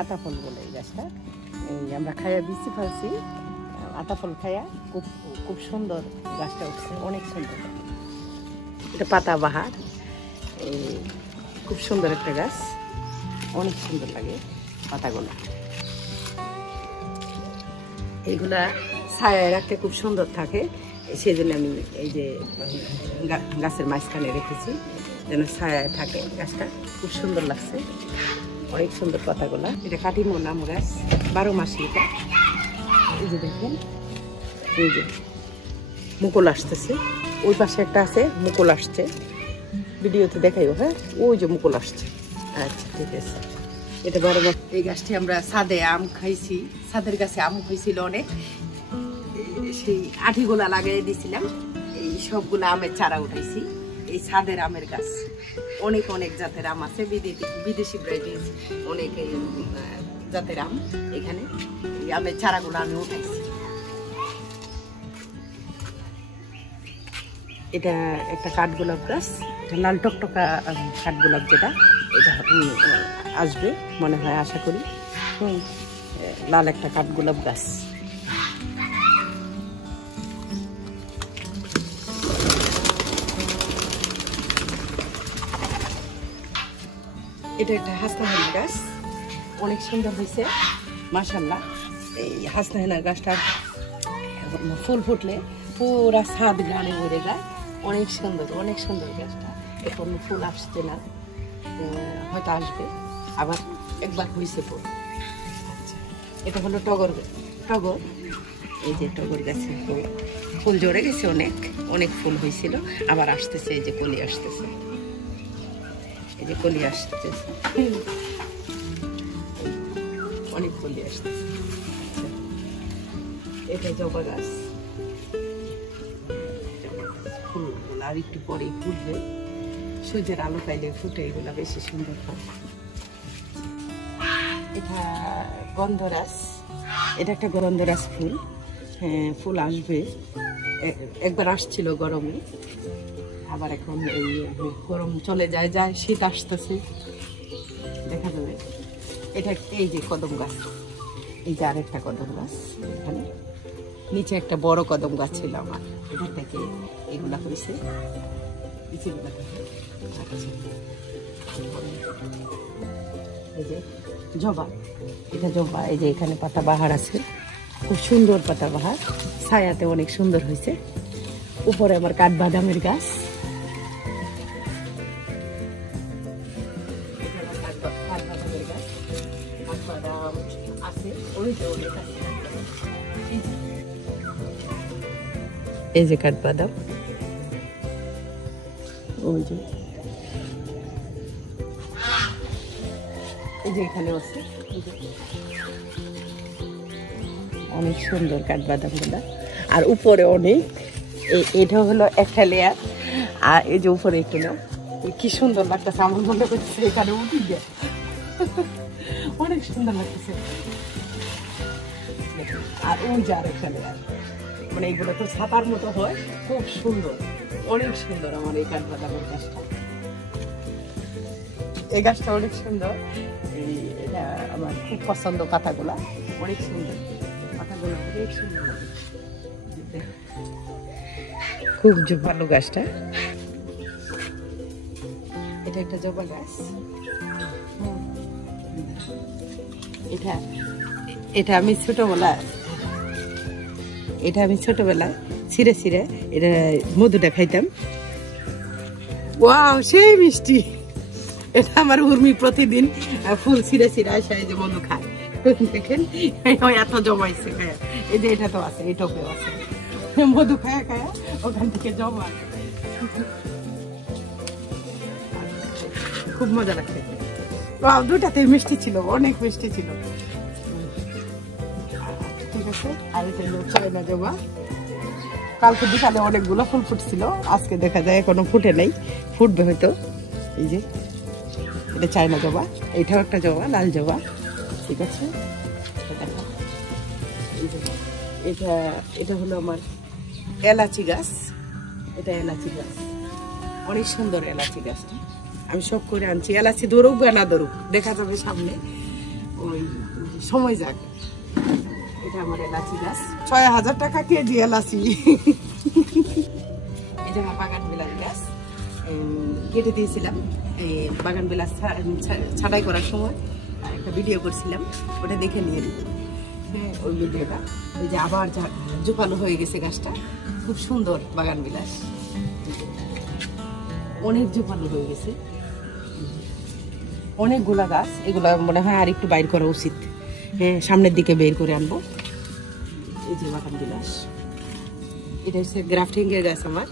আতা ফল বলে এই গাছটা। এই আমরা খাইয়া বিচি ফেলছি, আতা ফল খাইয়া খুব খুব সুন্দর গাছটা উঠছে, অনেক সুন্দর। এটা পাতাবাহার, এই খুব সুন্দর একটা গাছ, অনেক সুন্দর লাগে পাতাগুলো। এইগুলা ছায়ায় রাখতে খুব সুন্দর থাকে, সেই জন্য আমি এই যে গাছের মাঝখানে রেখেছি যেন ছায়ায় থাকে। গাছটা খুব সুন্দর লাগছে, অনেক সুন্দর পাতাগুলা। এটা কাটিমন আম গাছ, 12 মাসি এটা। এই যে দেখেন, এই যে মুকুল আসতেছে, ওই পাশে একটা আছে মুকুল আসছে, ভিডিওতে দেখাইও। হ্যাঁ, ওই যে মুকুল আসছে। আচ্ছা ঠিক আছে, এটা বড়। এই গাছটি আমরা ছাদে আম খাইছি, ছাদের গাছে আম হয়েছিল অনেক, সেই আঠিগুলা লাগিয়ে দিয়েছিলাম। এই সবগুলা আমের চারা উঠাইছি। এই ছাদের আমের গাছ, অনেক অনেক জাতের আম আছে, বিদেশি ভ্যারাইটিস অনেক জাতের আম। এখানে এই আমের চারাগুলো আমি উঠাইছি। এটা একটা কাঠগোলাপ গাছ, এটা লাল টকটকা কাঠগোলাপ, যেটা এটা আসবে মনে হয়, আশা করি। লাল একটা কাঠগোলাপ গাছ। এটা একটা হাসনাহেনা গাছ, অনেক সুন্দর হয়েছে মাশাআল্লাহ। এই হাসনাহেনা গাছটা ফুল ফুটলে পুরা ছাদ গানে ভরে যায়, অনেক সুন্দর, অনেক সুন্দর গাছটা। এখন ফুল আসছে না, হয়তো আসবে আবার, একবার হয়েছে ফুল। এটা হলো টগর, টগর। এই যে টগর গাছের ফুল, ফুল জড়ে গেছে, অনেক অনেক ফুল হয়েছিল, আবার আসতেছে। এই যে কলি আসতেছে, এই যে কলি আসতেছে, অনেক কলি আসতেছে। এটা জবা গাছ, ফুলগুলো আর একটু পরে ফুটবে, সূর্যের আলো পাইলে ফুটে, এগুলা বেশি সুন্দর হয়। এটা গন্ধরাজ, এটা একটা গন্ধরাজ ফুল। হ্যাঁ, ফুল আসবে, একবার আসছিল গরমে, আবার এখন এই গরম চলে যায়, শীত আসতেছে, দেখা যাবে। এটা এই যে কদম গাছ, এই যে আরেকটা কদম গাছ, এখানে নিচে একটা বড় কদম গাছ ছিল আমার, এটা থেকে এগুলা হয়েছে। এই যে জবা, এটা জবা, এই যে এখানে পাতা বাহার আছে, খুব সুন্দর পাতা বাহার, ছায়াতে অনেক সুন্দর হয়েছে। উপরে আমার কাঠবাদামের গাছ, এই যে কাঠবাদাম, ওই যে এই যে এখানে আছে, অনেক সুন্দর কাঠবাদাম গুলা। আর উপরে অনেক, এটা হলো একটা লেয়ার, আর এই যে উপরে একটু না, কি সুন্দর লাগতেছে, আমার মনে করতেছে এখানে উঠি যায়, অনেক সুন্দর লাগতেছে। আর ওই যে আর একটা লেয়ার, মানে এইগুলো তো ছাতার মতো হয়, খুব সুন্দর, অনেক সুন্দর আমার এই কাঠবাদামের গাছটা। এই গাছটা অনেক সুন্দর, এটা আমার খুব পছন্দ, পাতাগুলা অনেক সুন্দর, পাতাগুলো অনেক সুন্দর লাগে, খুব ভালো গাছটা। এটা একটা জবা গাছ, এটা আমি ছোটবেলায় ছিঁড়ে এটা মধুটা খাইতাম। ওয়াও, সেই মিষ্টি। এটা আমার উর্মি প্রতিদিন ফুল ছিঁড়ে আসে, এই যে মধু খায়, দেখেন এত জমাইছে। এই যে এটা তো আছে, এই টপেও আছে, মধু খায়া ওখান থেকে জমা, খুব মজা লাগছে। দুটাতে মিষ্টি ছিল, অনেক মিষ্টি ছিল। ঠিক আছে, আর এটা চায়না জবা, কালকে বিকালে অনেকগুলো ফুল ফুটছিল, আজকে দেখা যায় এখনো ফুটে নেই, ফুটবে হয়তো। এই যে এটা চায়না জবা, এটাও একটা জবা, লাল জবা। ঠিক আছে, এটা হলো আমার এলাচি গাছ, এটা এলাচি গাছ, অনেক সুন্দর এলাচি গাছটা। আমি সব করে আনছি, এলাচি ধরুক বা না ধরুক দেখা যাবে সামনে, ওই সময় যাক। এটা আমার এলাচি গাছ, ৬,০০০ টাকা কেজি এলাচি। এই যে আমার বাগান বিলাস গাছ কেটে দিয়েছিলাম, এই বাগান বিলাস ছাঁটাই করার সময় একটা ভিডিও করছিলাম, ওটা দেখে নিয়ে নিব। হ্যাঁ, ওই ভিডিওটা। ওই যে আবার জোপালো হয়ে গেছে গাছটা, খুব সুন্দর বাগান বিলাস, অনেক জোপালো হয়ে গেছে, অনেকগুলা গাছ। এগুলা মনে হয় আর একটু বাইর করা উচিত। হ্যাঁ, সামনের দিকে বের করে আনবো। এই যে বাগান বিলাস, এটা হচ্ছে গ্রাফটিং এর গাছ আমার।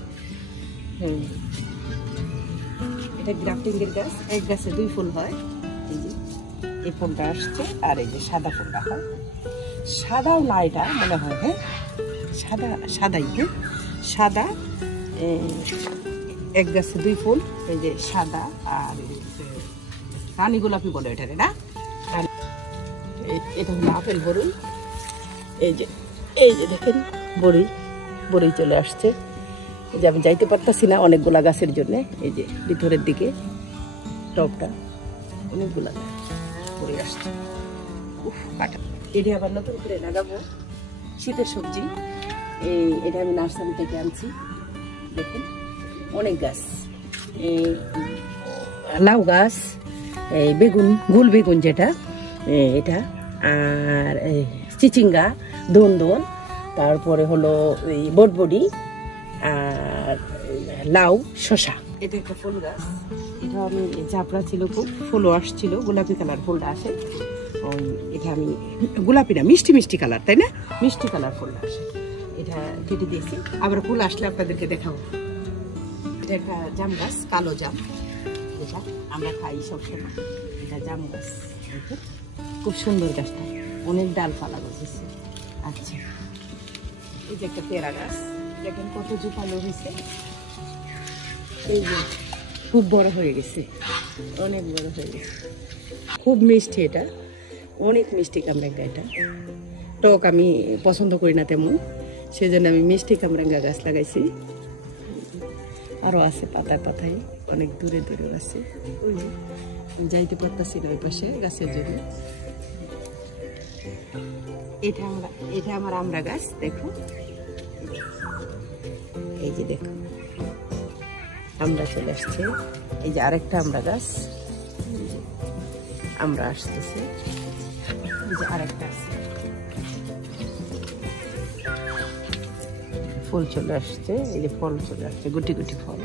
এটা গ্রাফটিং এর গাছ, এক গাছে 2 ফুল হয়। এই যে এই ফুলটা আসছে, আর এই যে সাদা ফুলটা হয়। সাদাও না এটা মনে হয়, হ্যাঁ সাদাই, হ্যাঁ সাদা। এক গাছে 2 ফুল, এই যে সাদা, আর রানী গোলাপি বলে এটারে না। এটা হলো আপেল বরুই। এই যে দেখেন বরুই চলে আসছে। এই যে আমি যাইতে পারতাছি না অনেকগুলা গাছের জন্য। এই যে ভিতরের দিকে টপটা অনেকগুলা বরুই আসছে। কাটা এটা আবার নতুন করে লাগাবো, শীতের সবজি। এটা আমি নার্সারি থেকে আনছি। দেখুন অনেক গাছ, লাউ গাছ, এই বেগুন, গোল বেগুন যেটা, এটা, আর চিচিঙ্গা, দোন, তারপরে হলো এই বটবডি, আর লাউ, শসা। এটা একটা ফুল গাছ, এটা আমি চাপড়া ছিল, খুব ফুলও আসছিল, গোলাপি কালার ফুলটা আসে। এটা আমি গোলাপি না, মিষ্টি কালার, তাই না? মিষ্টি কালার ফুলটা আসে। এটা কেটে দিয়েছি, আবার ফুল আসলে আপনাদেরকে দেখাবো। এটা একটা জাম গাছ, কালো জাম, এটা আমরা খাই সবসময়। এটা জাম গাছ, খুব সুন্দর গাছটা, অনেক ডালপালা গেছে। আচ্ছা, এই যে একটা পেয়ারা গাছ, দেখেন কত জোপালো হয়েছে। এই যে খুব বড় হয়ে গেছে, অনেক বড় হয়ে গেছে, খুব মিষ্টি। এটা অনেক মিষ্টি কামরাঙ্গা। এটা টক আমি পছন্দ করি না তেমন, সেজন্য আমি মিষ্টি কামরাঙ্গা গাছ লাগাইছি। আরও আছে পাতায় অনেক দূরে আছে। যাইতে পারতাছি না ওই পাশে গাছের জন্য। এটা আমার আমড়া গাছ, দেখো এই যে দেখো আমড়া চলে আসছে। এই যে আরেকটা আমড়া গাছ, আমড়া আসতেছে। এই যে আরেকটা আছে, ফুল চলে আসছে। এই যে ফল চলে আসছে, গুটি ফল।